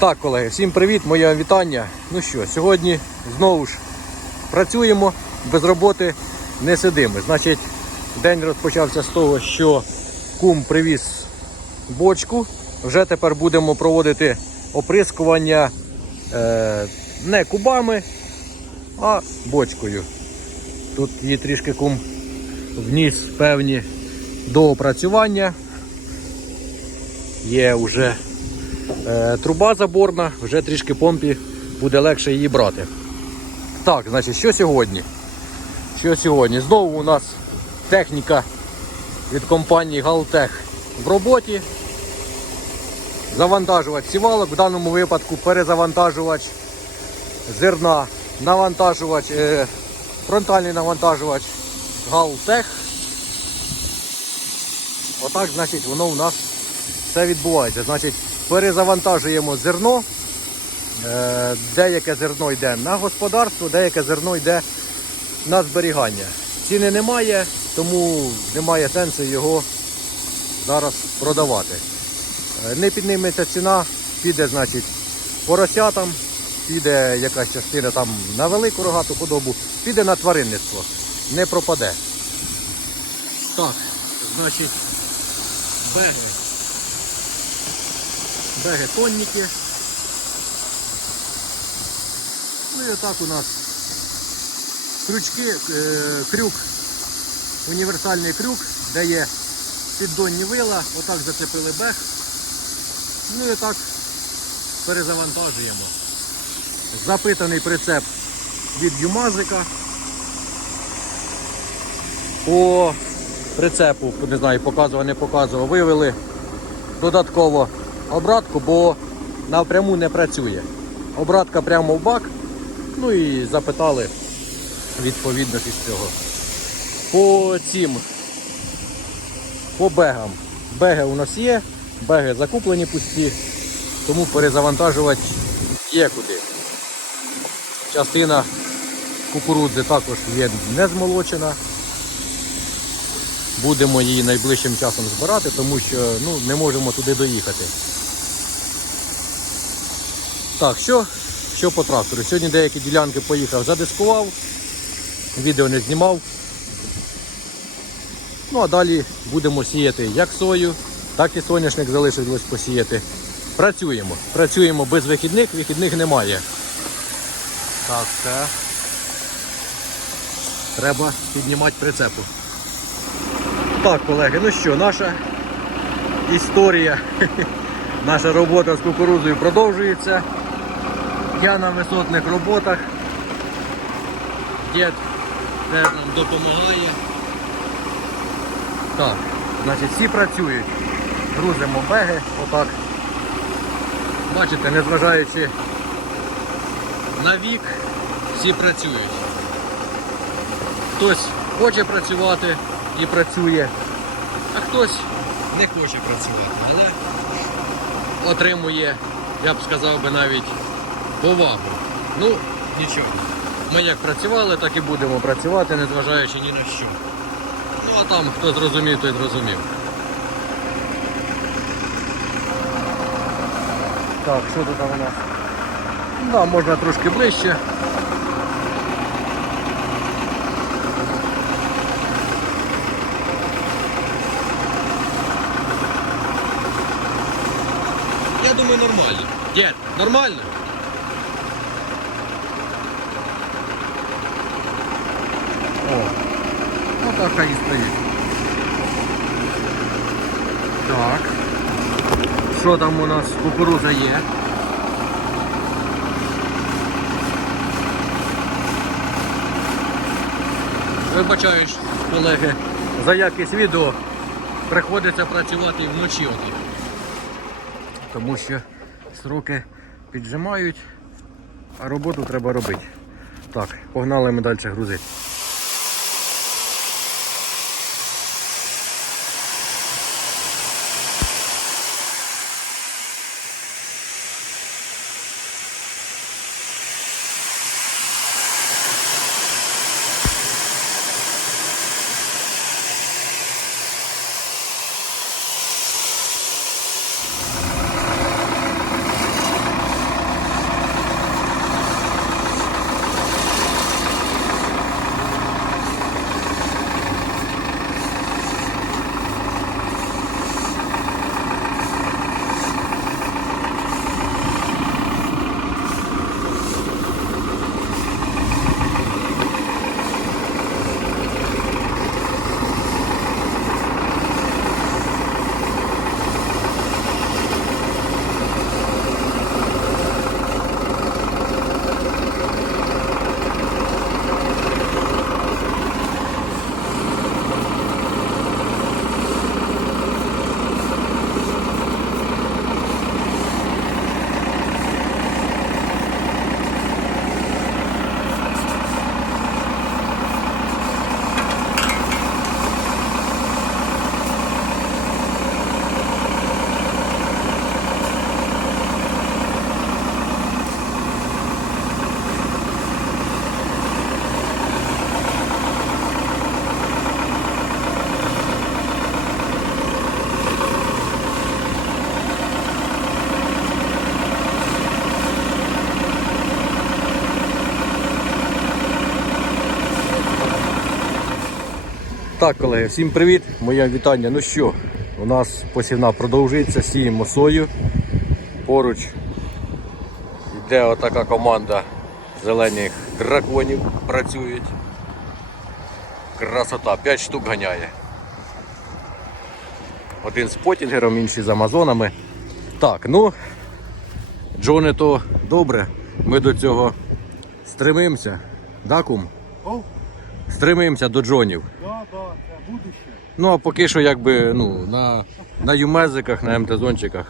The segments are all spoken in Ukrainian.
Так, колеги, всім привіт, моє вітання. Ну що, сьогодні знову ж працюємо, без роботи не сидимо. Значить, день розпочався з того, що кум привіз бочку. Вже тепер будемо проводити оприскування е, не кубами, а бочкою. Тут її трішки кум вніс певні доопрацювання. Є вже труба заборна, вже трішки помпі буде легше її брати. Так, значить, що сьогодні? Що сьогодні? Знову у нас техніка від компанії Галтех в роботі. Завантажувач сівалок, в даному випадку перезавантажувач зерна, навантажувач, е, фронтальний навантажувач Галтех. Отак, значить, воно у нас все відбувається. Значить, перезавантажуємо зерно. Е, Деяке зерно йде на господарство, деяке зерно йде на зберігання. Ціни немає, тому немає сенсу його зараз продавати. Е, Не підніметься ціна, піде, значить, поросятам, піде якась частина там на велику рогату худобу, піде на тваринництво, не пропаде. Так, значить, беги. Беги конники. Ну і отак у нас крючки, е, крюк, універсальний крюк, де є піддонні вила, отак зацепили бег. Ну і отак перезавантажуємо. Запитаний прицеп від Юмазика. По прицепу, не знаю, показував, не показував, вивели додатково обратку, бо напряму не працює. Обратка прямо в бак. Ну і запитали відповідно з цього. По цим, по бегам. Беги у нас є, беги закуплені пусті, тому перезавантажувати є куди. Частина кукурудзи також є не змолочена. Будемо її найближчим часом збирати, тому що ну, не можемо туди доїхати. Так, що, що по трактору? Сьогодні деякі ділянки поїхав, задискував, відео не знімав. Ну а далі будемо сіяти як сою, так і соняшник залишилось посіяти. Працюємо. Працюємо без вихідних, вихідних немає. Так, все. Треба піднімати прицепу. Так, колеги, ну що, наша історія, наша робота з кукурудзою продовжується. Я на висотних роботах. Дід теж нам допомагає. Так, значить всі працюють. Грузимо беги, отак. Бачите, незважаючи на вік, всі працюють. Хтось хоче працювати і працює, а хтось не хоче працювати, але отримує, я б сказав би навіть повагу. Ну, нічого. Ми як працювали, так і будемо працювати, незважаючи ні на що. Ну а там хто зрозумів, той зрозумів. Так, що тут у нас? Да, можна трошки ближче. Я думаю, нормально. Дед, нормально? О, ну так хай і. Так. Що там у нас? Кукуруза є. Вибачаєш, колеги, за якість відео приходиться працювати вночі отак. Тому що сроки піджимають, а роботу треба робити. Так, погнали ми далі грузити. Так, колеги, всім привіт, моє вітання. Ну що, у нас посівна продовжується, сіємо сою. Поруч йде отака команда зелених драконів, працюють. Красота, 5 штук ганяє. Один з потінгером, інший з амазонами. Так, ну, Джоне то добре, ми до цього стремимося. Да, кум? О, Стремимося до Джонів. да, да, це будуще. Ну а поки що якби ну, на, на юмезиках, на МТ-зончиках.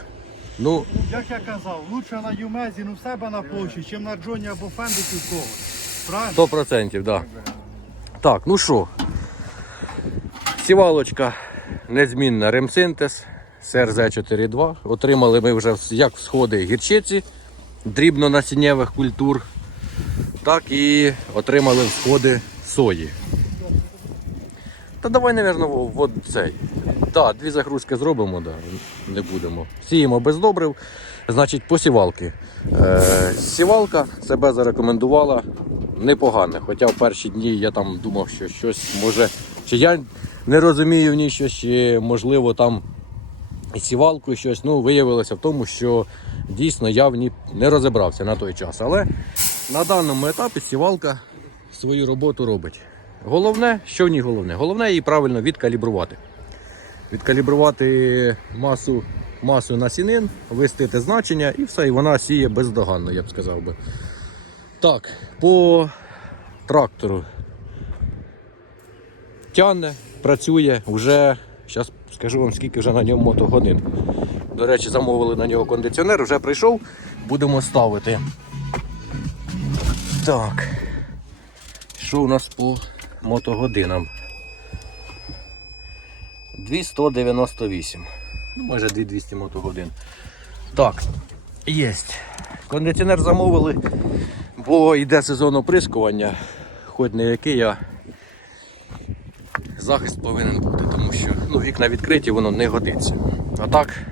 Ну, Як я казав, лучше на Юмезі, ну в себе на площі, чим на Джоні або Фендику в когось. Правильно? 100%, так. Да. Так, ну що, сівалочка незмінна ремсинтез СРЗ-4.2. Отримали ми вже як сходи гірчиці дрібно-насіннєвих культур, так і отримали сходи сої. Та давай, напевно, от цей. Так, дві загрузки зробимо, да, не будемо. Сіємо без добрив, значить посівалки. Е, сівалка себе зарекомендувала непогане. Хоча в перші дні я там думав, що щось може. Чи я не розумію в ній щось, чи можливо там і сівалку, щось. Ну, виявилося в тому, що дійсно я в ній не розібрався на той час. Але на даному етапі сівалка свою роботу робить. Головне, що в ній головне? Головне її правильно відкалібрувати. Відкалібрувати масу, масу насінин, вистити значення і все, і вона сіє бездоганно, я б сказав би. Так, по трактору тягне, працює вже. Зараз скажу вам, скільки вже на ньому мотогодин. До речі, замовили на нього кондиціонер, вже прийшов, будемо ставити. Так. Що у нас по мотогодинам? 2198. Ну, майже 2200 мотогодин. Так, є. Кондиціонер замовили, бо йде сезон оприскування, хоч не який, а захист повинен бути, тому що ну, вікна відкриті, воно не годиться. А так,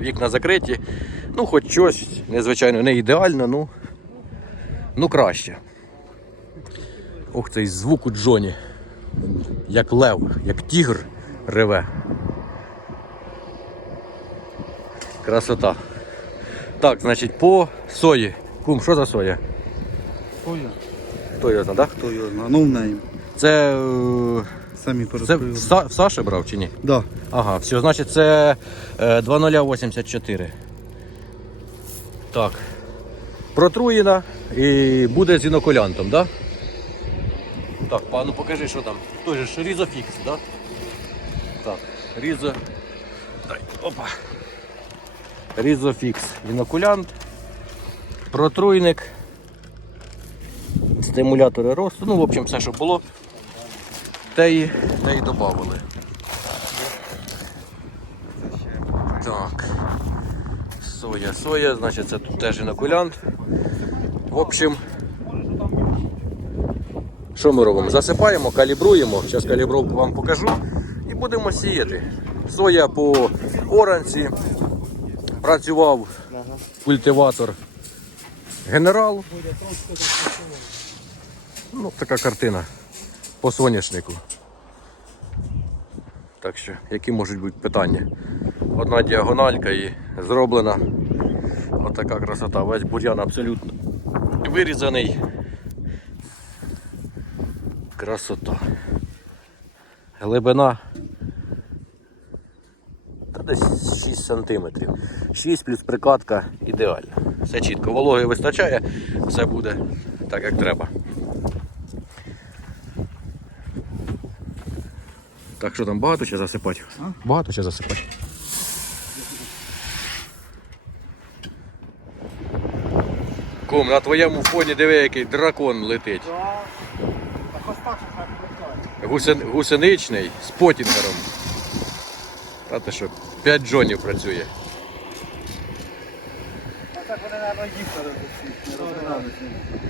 вікна закриті, ну хоч щось, незвичайно, не ідеально, ну, ну краще. Ох, цей звук у Джоні. Як лев, як тігр реве. Красота. Так, значить, по сої. Кум, що за соя? Хто я? Хто його знає, так? Хто? Ну, в неї. Це, е, Самі це в Са- в Саші брав чи ні? Да. Ага, все, значить це е, 2084. Так. Протруєна і буде з інокулянтом, так? Да? Так, пану покажи, що там. Той же ж різофікс? Да? Так, різо. Дай, опа. Різофікс. Інокулянт. Протруйник. Стимулятори росту. Ну, в общем, все, що було. Те і, те і додали. Так. Соя, соя, значить це тут теж інокулянт. В общем, що ми робимо? Засипаємо, калібруємо. Зараз калібровку вам покажу. І будемо сіяти. Соя по оранці. Працював культиватор генерал. Ну, така картина по соняшнику. Так що, які можуть бути питання? Одна діагональка і зроблена. Отака красота. Весь бур'ян абсолютно вирізаний. Красота. Глибина та десь 6 сантиметрів. 6 плюс прикладка ідеально. Все чітко. Вологи вистачає, все буде так, як треба. Так що там багато ще засипати? Багато ще засипати. Кум, на твоєму фоні диви, який дракон летить. Да. Так ось так, що хай підкладає. Гусен, гусеничний з потінгером. Та що, 5 джонів працює. Так вони, мабуть, їхали.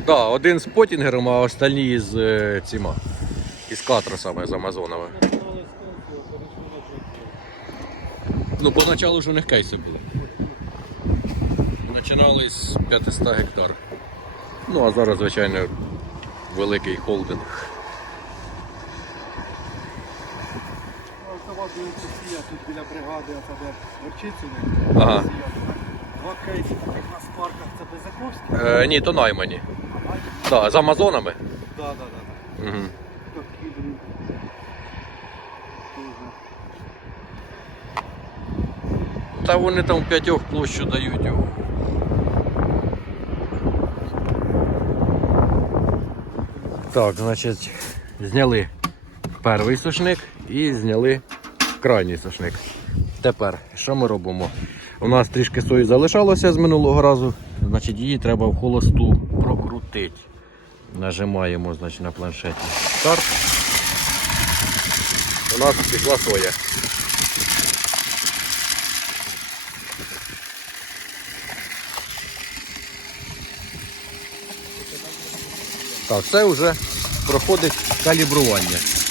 Да, один з потінгером, а остальні з е, ціма. Із катросами з Амазонами. Ну, поначалу ж у них кейси були. Починали з 500 гектар. Ну, а зараз, звичайно, великий холдинг. Тут біля бригади, а це де горчицю. Ага. Два кейси таких на спарках, це Безаковський. Е, ні, то наймані. Так, з Амазонами. Да, да, да. Угу. Такі, блін. Та вони там п'ятьох площу дають його. Так, значить, зняли перший сушник і зняли крайній сушник. Тепер, що ми робимо? У нас трішки сої залишалося з минулого разу, значить її треба в холосту прокрутити. Нажимаємо значить, на планшеті старт. У нас пішла соя. Так, це вже проходить калібрування.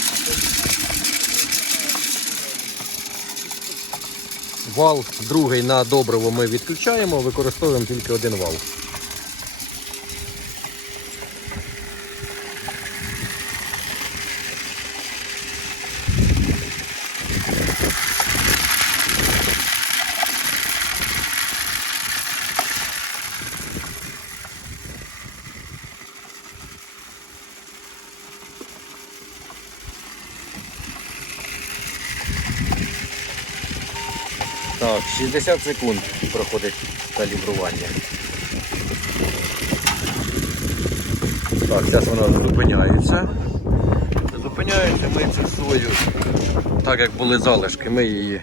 Вал другий на добриво ми відключаємо, використовуємо тільки один вал. Так, 60 секунд проходить калібрування. Так, зараз вона зупиняється. Зупиняється, ми цю сою, так як були залишки, ми її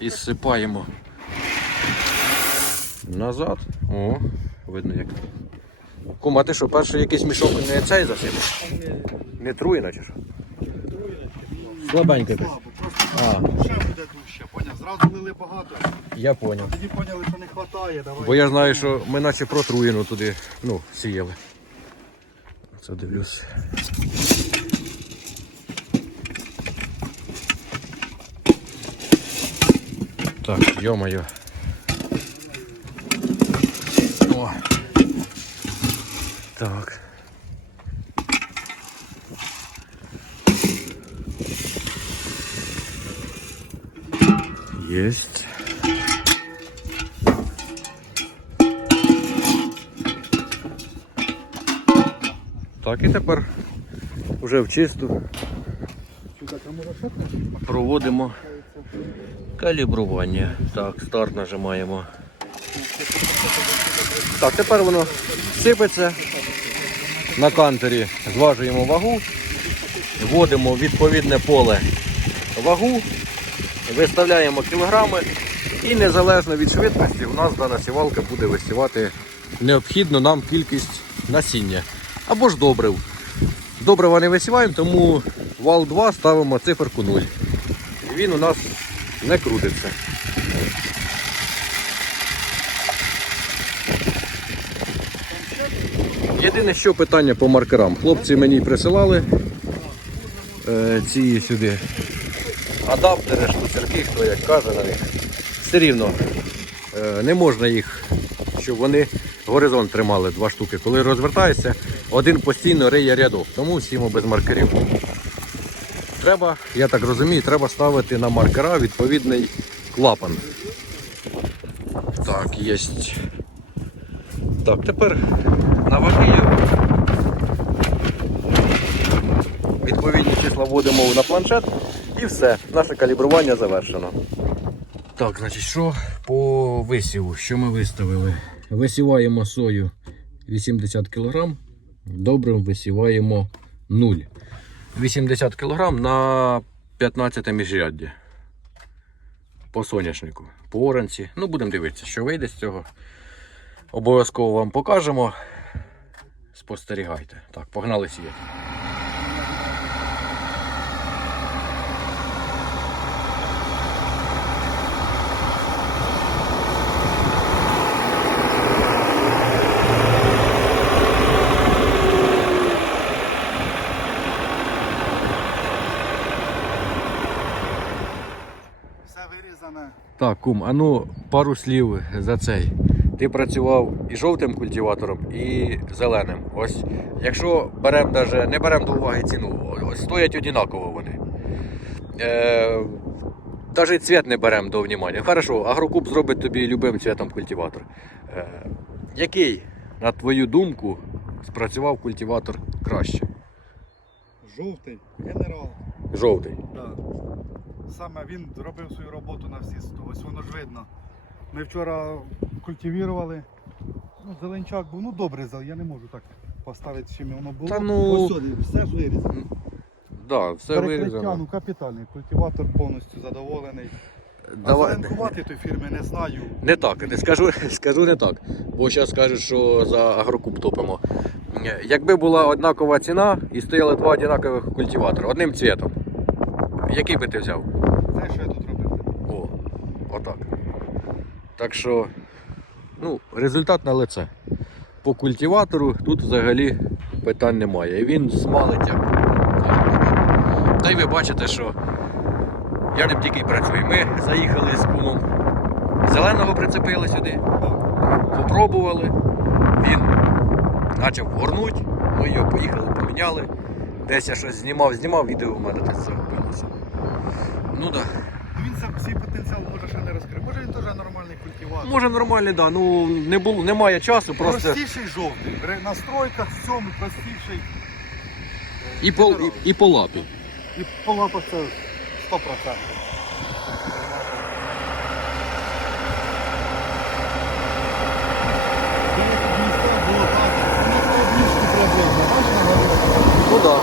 ізсипаємо назад. О, видно як. Кума, ти що, перший якийсь мішок не цей засипав? Не труїна чи що? Слабенько якось. А. Зразу лили багато. Я поняв. Тоді поняли, що не вистачає. Давай. Бо я знаю, що ми наче протруєну туди ну, сіяли. Це дивлюсь. Так, йо-моє. О. Так. Есть. Так, і тепер вже в чисту проводимо калібрування. Так, старт нажимаємо. Так, тепер воно сипеться. На кантері зважуємо вагу, вводимо в відповідне поле вагу, виставляємо кілограми і незалежно від швидкості у нас дана сівалка буде висівати необхідну нам кількість насіння або ж добрив. Добрива не висіваємо, тому вал 2 ставимо циферку 0. І він у нас не крутиться. Єдине, що питання по маркерам. Хлопці мені присилали е, ці сюди адаптери, штуцерки, хто як каже на них. Все рівно е, не можна їх, щоб вони горизонт тримали два штуки. Коли розвертається, один постійно риє рядок. Тому сімо без маркерів. Треба, я так розумію, треба ставити на маркера відповідний клапан. Так, є. Так, тепер на ваги відповідні числа вводимо на планшет і все, наше калібрування завершено. Так, значить, що по висіву? Що ми виставили? Висіваємо сою 80 кг, добрим висіваємо 0. 80 кг на 15 міжряддя. По соняшнику, по оранці. Ну, будемо дивитися, що вийде з цього. Обов'язково вам покажемо. Спостерігайте. Так, погнали сіяти. Все вирізане. Так, кум, а ну пару слів за цей. Ти працював і жовтим культиватором, і зеленим. Ось, якщо беремо даже, не беремо до уваги ціну, ось стоять однаково вони. Е, Навіть цвіт не беремо до внимання. Хорошо, агрокуб зробить тобі любим цвітом культиватор. Е, який, на твою думку, спрацював культиватор краще? Жовтий, генерал. Жовтий. Да. Саме він робив свою роботу на всі 100. Ось воно ж видно. Ми вчора культивували. Ну, зеленчак був, ну добре, я не можу так поставити, чим воно було. Та ну- Ось сюди, все ж вирізано. Да, все вирізано. ну капітальний. Культиватор повністю задоволений. Давай. А зеленкувати той фірми не знаю. Не так, не скажу, скажу не так. Бо зараз скажуть, що за агрокуб топимо. Якби була однакова ціна і стояли два однакових культиватори одним цвітом, який би ти взяв? Знаєш, що я тут робив? О, отак. Так що, ну, результат на лице. По культиватору тут взагалі питань немає. І він смалить. Та й ви бачите, що я ним тільки працюю. Ми заїхали з кумом. Зеленого прицепили сюди, попробували. Він почав горнуть, ми його поїхали, поміняли. Десь я щось знімав, знімав, відео в мене десь загубилося. Ну так. Да. Сам свій потенціал може ще не розкрив. Може він теж нормальний культиватор. Може нормальний, да. Ну не було, немає часу, просто Простіший жовтий. При настройках всьому простіший. і по, і, і по лапі. І по лапах це 100%. Ну да.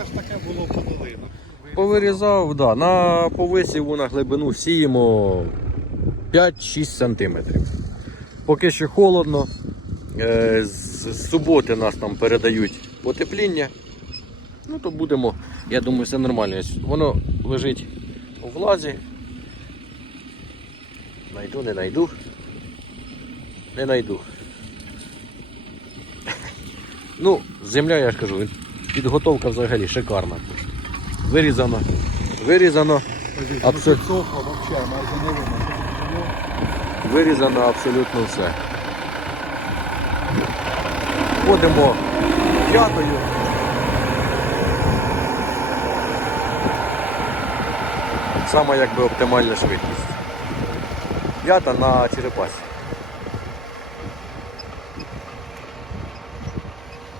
Це ж таке було по долину. Повирізав, да. На повисіву на глибину сіємо 5-6 см. Поки що холодно. Е, з суботи нас там передають потепління. Ну то будемо, я думаю, все нормально. Воно лежить у влазі. Найду, не найду. Не найду. Ну, земля, я ж кажу, підготовка взагалі шикарна. Вирізано. Вирізано. Не видно. Вирізано абсолютно все. Ходимо п'ятою. Сама якби оптимальна швидкість. П'ята на черепасі.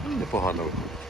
Ну, Непогано виходить.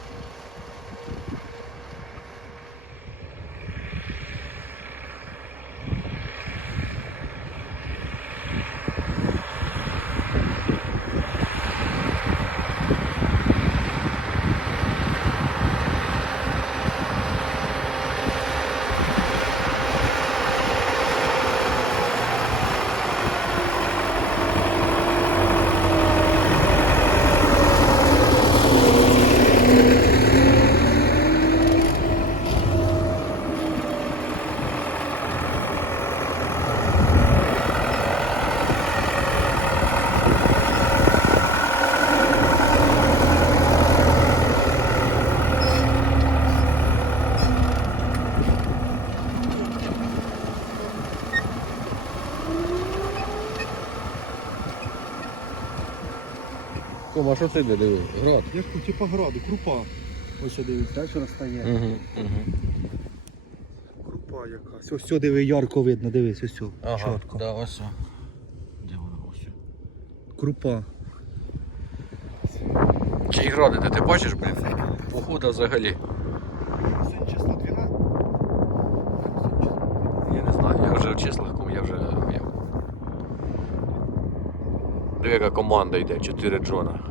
Кома, що це де диви? Град. Я ж тут типа граду, крупа. Ось що дивіться, далі розстає. Угу, угу. Крупа якась. Ось все диви, ярко видно, дивись, ось все. Ага, Чітко. да, ось. о. Де вона ось? Крупа. Чи гради, де ти бачиш, блін? Похода взагалі. 12. Я не знаю, я вже в числах кому я вже я... Диви, яка команда йде, чотири Джона.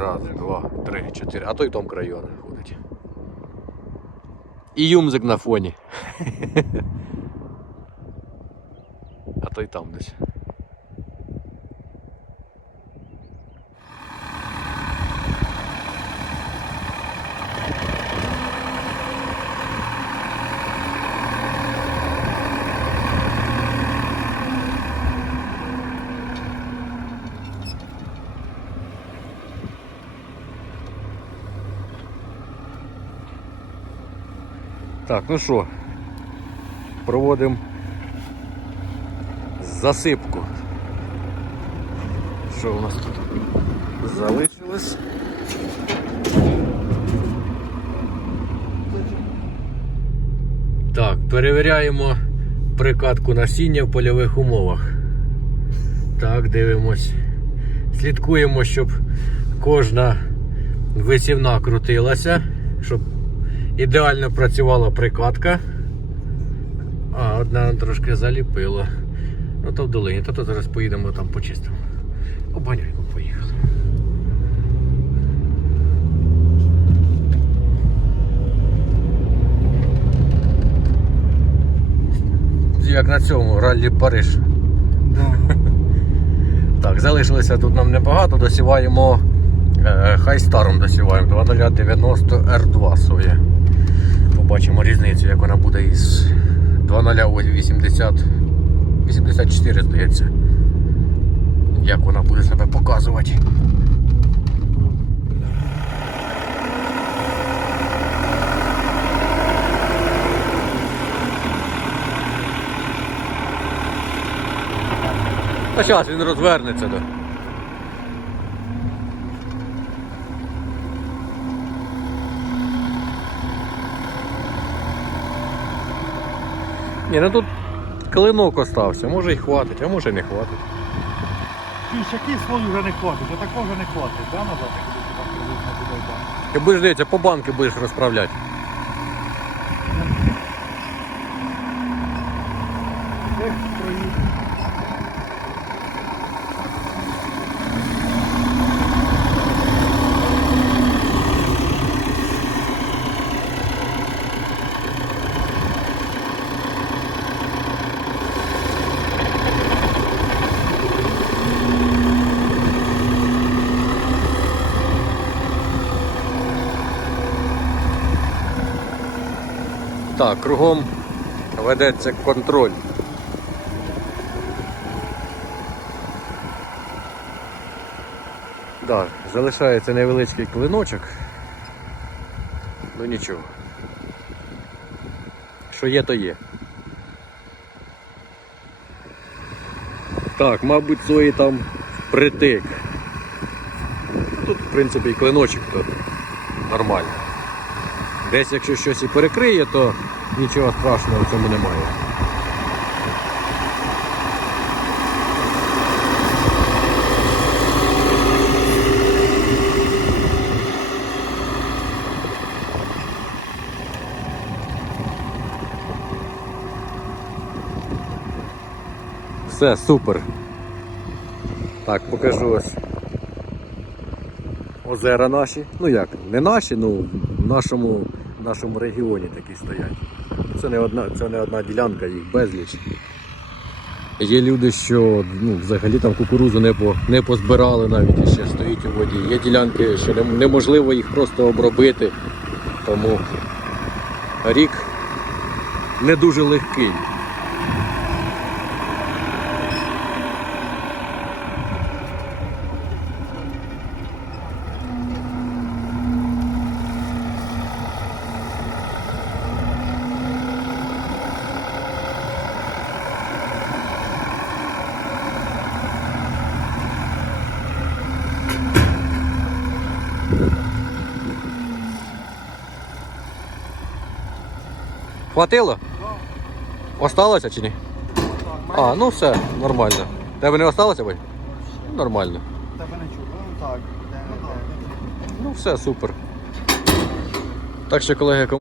Раз, два, три, чотири. А то й том крайоні ходить. І юмзик на фоні. А то й там десь. Так, ну що, проводимо засипку. Що у нас тут залишилось? Так, перевіряємо прикатку насіння в польових умовах. Так, дивимось. Слідкуємо, щоб кожна висівна крутилася, щоб ідеально працювала прикатка. А, одна трошки заліпила. Ну то в долині, то, то зараз поїдемо там почистимо. Обганяйко поїхали. Як на цьому раллі Париж. Да. Так, залишилося тут нам небагато, досіваємо е, хайстаром досіваємо 2090 R2 соя. Побачимо різницю, як вона буде із 2080 84, здається. Як вона буде себе показувати. Та зараз він розвернеться. Да. Ні, ну тут клинок остався, може і хватить, а може й не хватить. Який слой вже не хватить, а такого вже не хватить, да, назад, як буде буде. Ти будеш дивитися, по банки будеш розправляти. Так, кругом ведеться контроль. Так, залишається невеличкий клиночок. Ну нічого. Що є, то є. Так, мабуть, свої там притик. Тут, в принципі, і клиночок то нормально. Десь якщо щось і перекриє, то нічого страшного в цьому немає. Все, супер. Так, покажу ось озера наші. Ну як, не наші, ну в нашому, в нашому регіоні такі стоять. Це не одна, це не одна ділянка, їх безліч. Є люди, що ну, взагалі там кукурузу не, по, не позбирали навіть і ще стоїть у воді. Є ділянки, що не- неможливо їх просто обробити. Тому рік не дуже легкий. Хватило? Осталося чи ні? А, ну все, нормально. Тебе не осталося, бать? Нормально. Тебе не чув. Ну так. Ну все, супер. Так що, колеги,